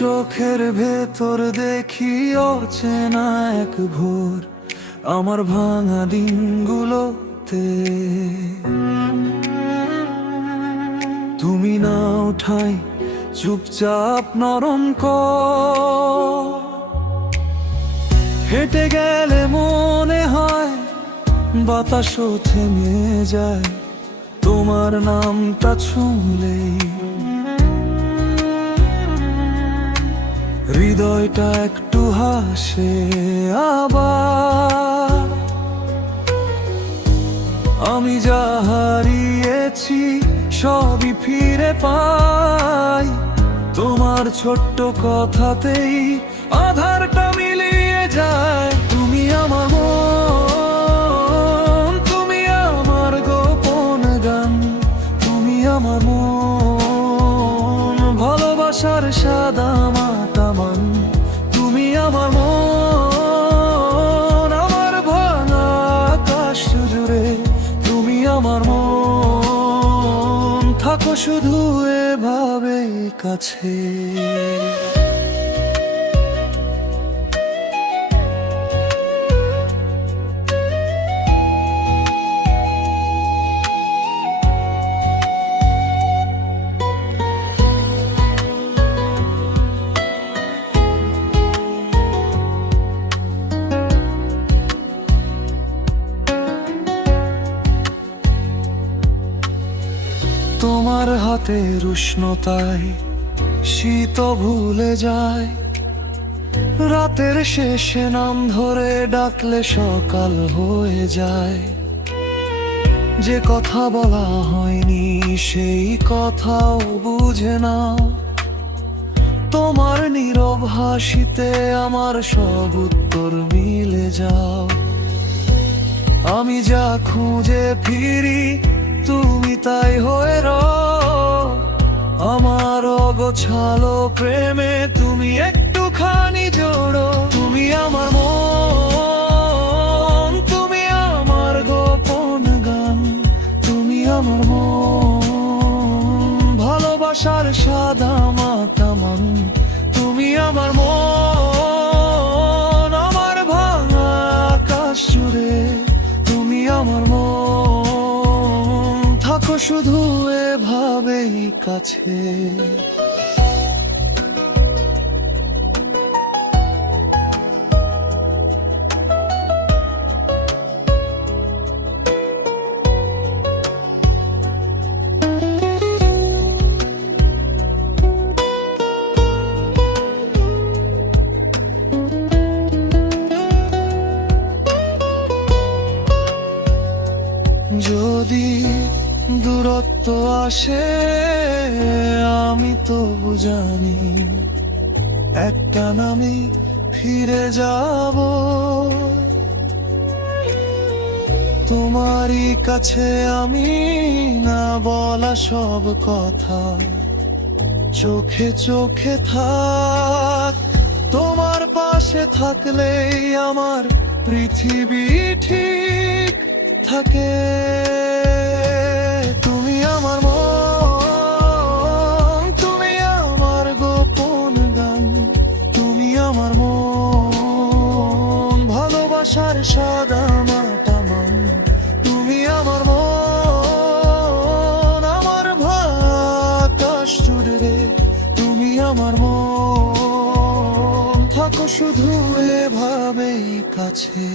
চোখের ভেতর দেখি অচেনা এক ভোর আমার ভাঙা দিনগুলোতে। তুমি না উঠাই চুপচাপ নরম কর, হেঁটে গেলে মনে হয় বাতাসও থেমে যায় তোমার নামটা ছুঁলেই। হৃদয়টা একটু হাসে আবার, আমি যা হারিয়েছি সবই ফিরে পাই তোমার ছোট্ট কথাতেই আধারটা মিলিয়ে যায়। তুমি আমার মন, তুমি আমার গোপন গান, তুমি আমার মন, ভালোবাসার সাদা মাটা মান। তুমি আমার মন, আমার ভাঙা আকাশ জুড়ে তুমি আমার মন, থাকো শুধু এভাবে কাছে। তোমার হাতের উষ্ণতায় শীত ভুলে যায়, রাতের শেষে নাম ধরে ডাকলে সকাল হয়ে যায়। যে কথা বলা হয়নি সেই কথাও বুঝে নাও, তোমার নীরব হাসিতে আমার সব উত্তর মিলে যাও। আমি যা খুঁজে ফিরি তুমি তাই হয়ে রও, আমার অগোছালো প্রেমে তুমি একটুখানি জোড়ো। তুমি আমার মন, তুমি আমার গোপন গান, তুমি আমার মন, ভালোবাসার সাদা মাটা মান। তুমি আমার মন, আমার ভাঙা আকাশ জুড়ে তুমি আমার মন, থাকো শুধু এভাবেই কাছে। যদি দূরত্ব আসে আমি তো জানি একটা নামে ফিরে যাব, তোমারই কাছে আমি না বলা সব কথা চোখে চোখে থাক। তোমার পাশে থাকলেই আমার পৃথিবী ঠিক থাকে। তুমি আমার মন, তুমি আমার গোপন গান, তুমি আমার মন, ভালোবাসার সাদা মাটা মান। তুমি আমার মন, আমার আকাশ জুড়ে তুমি আমার মন, থাকো শুধু এভাবেই কাছে।